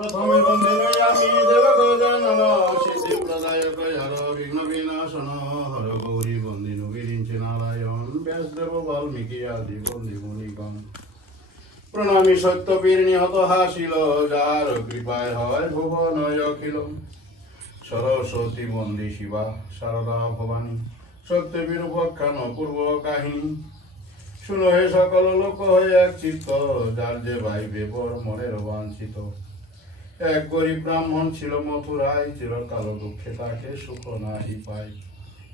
प्रथमे वंदे नयामि देवगजानन सिद्धिप्रदायक हर विघ्न विनाशन हर गौरी वंदिनु गिरिंचि नारायण व्यासदेव वाल्मीकि आदि वंदे मुनिगण प्रणामी सत्यपीर्णि हत हासिल जार कृपाय হয় ভুবনয় অখিল सरस्वती वंदे शिवा शारदा भवानी सत्यवीर उपाख्यान पूर्व काहिनी শুনো হে সকল লোক হয়ে এক চিত্ত যার যে ভাইবে বড় মনের বাঞ্ছিত এক গরিব ব্রাহ্মণ ছিল মথুরায় চিরকাল দুঃখে তাকে সুখ নাহি পায়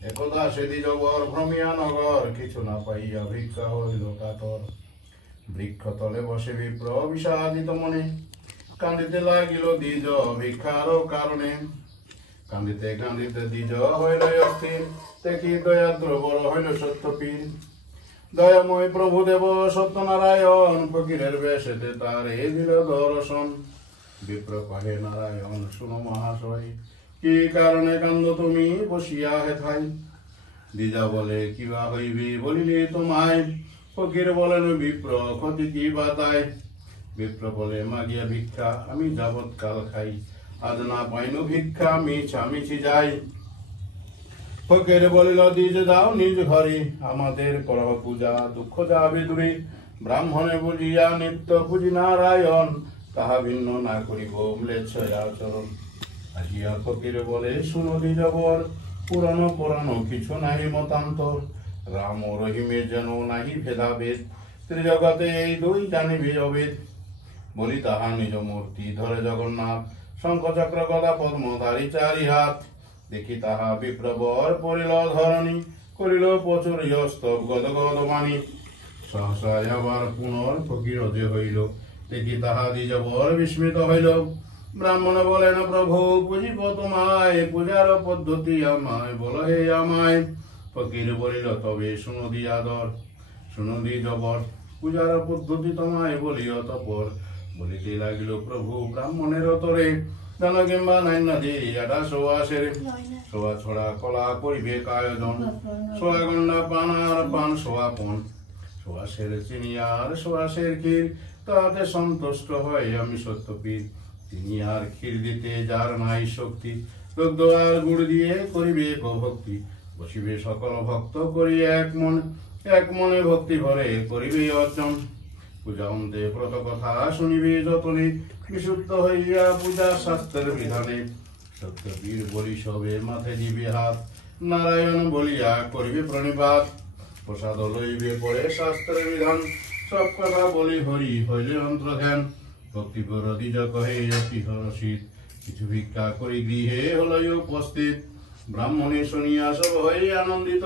একদা সে দ্বিজবর ভ্রমিয়া নগর কিছু না পাইয়া ভিক্ষা হইল কাতর বৃক্ষতলে বসে বিপ্র বিষাদিত মনে কান্দিতে লাগিল দ্বিজ ভিক্ষার কারণে কান্দিতে কান্দিতে দ্বিজ হইল অস্থির দেখি দয়াদ্র বড় হইল সত্যপীর দয়াময় প্রভুদেব সত্যনারায়ণ ফকিরের বেশেতে তারে দিল দর্শন বিপ্র কহে নারায়ণ শুনো মহাশয় কি কারণে কান্দ তুমি বসিয়া হেথাই দ্বিজা বলে কিবা হইবে বলিলে তোমায় ফকির বলেন বিপ্র ক্ষতি কি বাতায় বিপ্র বলে মাগিয়া ভিক্ষা আমি যাবৎ কাল খাই আজ না পাইনু ভিক্ষা মিছি যাই ফকির বলিল দ্বিজ দাও নিজ ঘরে আমাদের করহ পূজা দুঃখ যাবে দূরে ব্রাহ্মণে বুঝিয়া নিত্য পুজি নারায়ণ তাহা ভিন্ন না করিব আচরণ আসিয়া ফকির বলে শুনো দ্বিজবর পুরানো পুরানো কিছু নাহি মতান্তর রাম ও রহিমের যেন নাহি ভেদাভেদ ত্রিজগতে এই দুই জানিবে অভেদ বলি তাহা নিজ মূর্তি ধরে জগন্নাথ শঙ্খ চক্র গদা পদ্মধারী চারি হাত দেখি তাহা বিপ্রবর পড়িল ধরণী করিল প্রচুর স্তব গদগদ বাণী সহসায় আবার পুনর ফকির যে হইল দেখি তাহা দ্বিজবর বিস্মিত হইল ব্রাহ্মণ বলেন প্রভু পুজিব তোমায় পূজার পদ্ধতি আমায় বল হে আমায় ফকির বলিল তবে শুনো দিয়াদর শুনো দ্বিজবর পূজার পদ্ধতি তোমায় বলিও তপর বলিতে লাগিল প্রভু ব্রাহ্মণের তরে দান কিংবা নাইনাদি এটা সোয়াশের সোয়া ছড়া কলা করিবে আয়োজন সোয়া গন্ডা পান আর পান সোয়া পন সোয়াশের চিনি আর সোয়াশের ক্ষীর তাতে সন্তুষ্ট হয় আমি সত্যপীর তিনি আর ক্ষীর দিতে যার নাই শক্তি দুগ্ধ আর গুড় দিয়ে করিবে ভক্তি বসিবে সকল ভক্ত করি এক মনে ভক্তি ভরে করিবে অর্জন পূজা অন্তে ব্রত কথা শুনিবে যতনে বিশুদ্ধ হইয়া পূজা শাস্ত্রের বিধানে সত্যপীর বলি সবে মাথে দিবে হাত নারায়ণ বলিয়া করিবে প্রণিপাত প্রসাদ লইবে পরে শাস্ত্রের বিধান সব কথা বলি হরি হইলে অন্ত্র ধ্যান ভক্তিপুর দ্বিজ কহে অতি হরষিত কিছু ভিক্ষা করি গৃহে হলই উপস্থিত ব্রাহ্মণে শুনিয়া সব হই আনন্দিত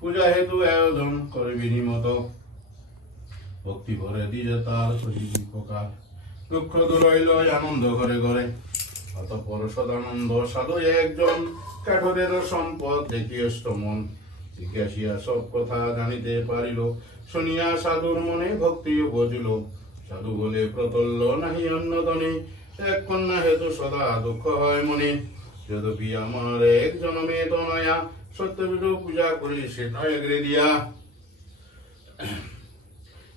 পূজা হেতু আয়োজন করিবে নিমত ভক্তি ভরে দ্বিজ তার প্রকার দুঃখ দূর হইল আনন্দ ঘরে ঘরে অতঃপর সদানন্দ সাধু একজন কাঠরের সম্পদ দেখি অষ্টমন জিজ্ঞাসিয়া সব কথা জানিতে পারিল শুনিয়া সাধুর মনে ভক্তি বুঝিল সাধু বলে প্রতল্য নাহি অন্যতনে এক কন্যা হেতু সদা দুঃখ হয় মনে যদ্যপি আমার এক জনমে তো নয়া সত্যবিদ পূজা করি সে নয় এগরে দিয়া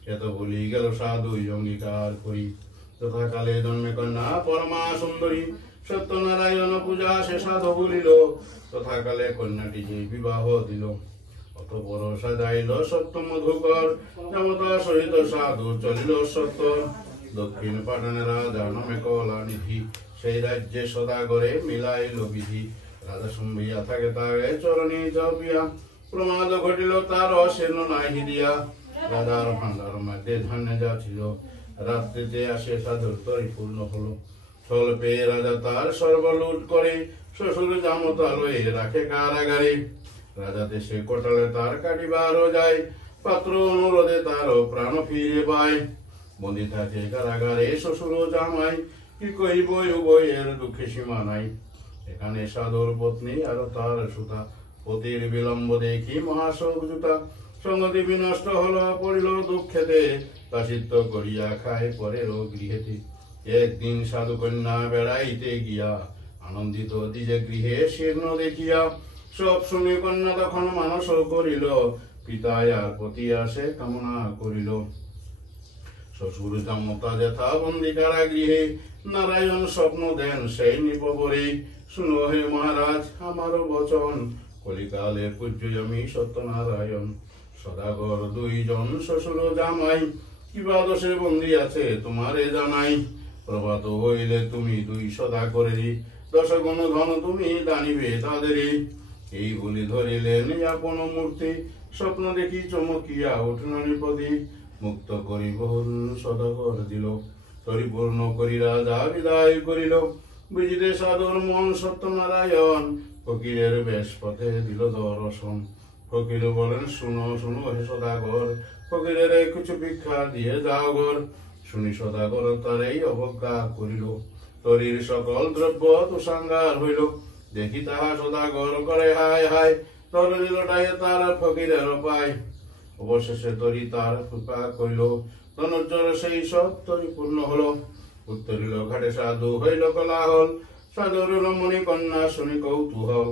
এত বলি গেল সাধু অঙ্গীকার করি তথা কালে জন্মে কন্যা পরমা সুন্দরী সত্যনারায়ণ পূজা সে সাধু বলিল তথা কালে কন্যাটি যে বিবাহ দিল অত বড় সাজাইল সত্য মধুকর দেবতা সহিত সাধু চলিল সত্য দক্ষিণ পাটনে রাজা নামে কলা নিধি সেই রাজ্যে সদাগরে মিলাইল বিধি রাজা সম্ভিয়া থাকে তারে চরণী জপিয়া প্রমাদ ঘটিল তার সেন নাহি দিয়া রাজার ভান্ডার মধ্যে ধান্য যা ছিল রাত্রিতে আসে সাধুর তরি পূর্ণ হলো ছল পেয়ে রাজা তার সর্বলুট করে শ্বশুর জামতা লয়ে রাখে কারাগারে রাজা দেশে কোটালে তার কাটিবারও যায় পাত্র অনুরোধে তার প্রাণ ফিরে পায় বন্দি থাকে কারাগারে শ্বশুর জামাই কি কইব উভয়ের দুঃখে সীমা নাই এখানে সাধুর পত্নী আর তার সুতা পতির বিলম্ব দেখি মহাশোক জুতা সঙ্গতি বিনষ্ট হলো পড়িল দুঃখেতে দাসিত্ব করিয়া খায় পরের গৃহেতে একদিন সাধু কন্যা বেড়াইতে গিয়া আনন্দিত দ্বিজে গৃহে শীর্ণ দেখিয়া সব শুনে কন্যা তখন মানস করিল পিতায় আর পতি আসে কামনা করিল শ্বশুর জামতা যথা বন্দি কারাগৃহে নারায়ণ স্বপ্ন দেন সেই নিপবরে শুনো হে মহারাজ আমার বচন কলিকালে পূজ্য আমি সত্যনারায়ণ সদাগর দুইজন শ্বশুর জামাই কিবা দোষে বন্দি আছে তোমারে জানাই প্রভাত হইলে তুমি দুই সদাগরেরই দশগুণ ধন তুমি দানিবে তাদেরই এই বলি ধরিলেন আপন মূর্তি স্বপ্ন দেখি চমকিয়া উঠল নিপদি মুক্ত করি বহুল সদাগর দিল পরিপূর্ণ করি রাজা বিদায় করিল বুঝিতে সাধুর মন সত্যনারায়ণ ফকিরের বেশ পথে দিল দর্শন ফকির বলেন শুনো শুনো হে সদাগর ফকিরের কিছু ভিক্ষা দিয়ে যাও ঘর শুনি সদাগর তার এই অবজ্ঞা করিল তরির সকল দ্রব্য তুষাঙ্গার হইল দেখি তাহা সদাগর করে হায় হায় তর দিলটাই তার ফকিরের পায় অবশেষে তরি তার কৃপা কইল ধনুর্জর সেই সব তরি পূর্ণ হলো উত্তরিল ঘাটে সাধু হইল কোলাহল সাধুর রমণী কন্যা শুনি কৌতূহল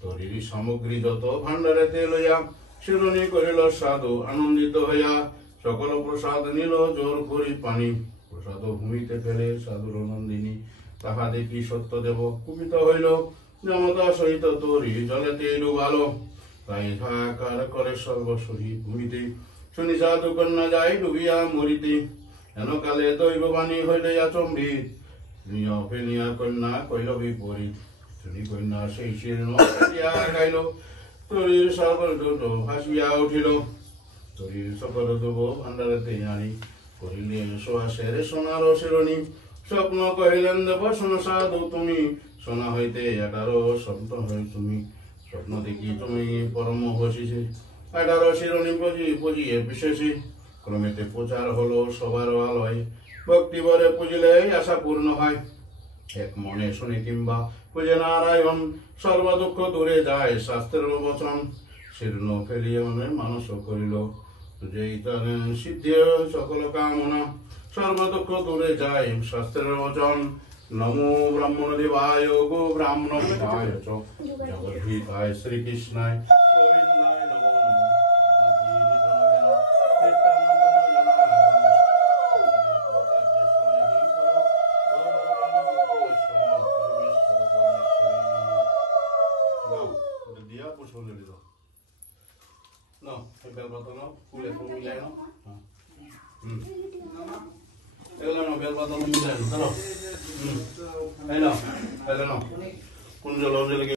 তরির সামগ্রী যত ভাণ্ডারেতে লইয়া শিরোনি করিল সাধু আনন্দিত হইয়া সকল প্রসাদ নিল জোর করি পানি প্রসাদ ভূমিতে ফেলে সাধুর নন্দিনী তাহা দেখি সত্যদেব কুপিত হইল যমতা সহিত তরি জলেতে ডুবালো তাই হাহাকার করে সর্বশরী ভূমিতে শুনি সাধু কন্যা যাই ডুবিয়া মরিতে হেন কালে দৈববাণী হইলে আচম্বিত ফেলিয়া কন্যা কইল বিপরীত শুনি কন্যা সেই শীর্ণ গাইল তরির সকল দুটো ভাসিয়া উঠিল তরির সকল দুব ভাণ্ডারেতে আনি করিলে সোয়াশের সোনার শিরোনি স্বপ্ন কহিলেন দেব শোনো সাধু তুমি সোনা হইতে 11 স্বপ্ন হই তুমি স্বপ্ন দেখি তুমি পরম বসিছে 11 শিরোনি পুজিয়ে বিশেষে ক্রমেতে প্রচার হলো সবার আলয় ভক্তি ভরে পুজিলে আশা পূর্ণ হয় এক মনে শুনে কিংবা পুজে নারায়ণ সর্ব দুঃখ দূরে যায় শাস্ত্রের বচন শীর্ণ ফেলিয়ে মনে মানুষ করিল যেই সিদ্ধি সকল কামনা সর্ব দুঃখ দূরে যায় শাস্ত্রের বচন নমো ব্রাহ্মণ দেবায় গো ব্রাহ্মণ হিতায় চ জগদ্ধিতায় শ্রীকৃষ্ণায় গোবিন্দায় নমো No, el belbato no, full es milano. Egulo no, belbato no milano, no. Hello, hello no. Kunjolo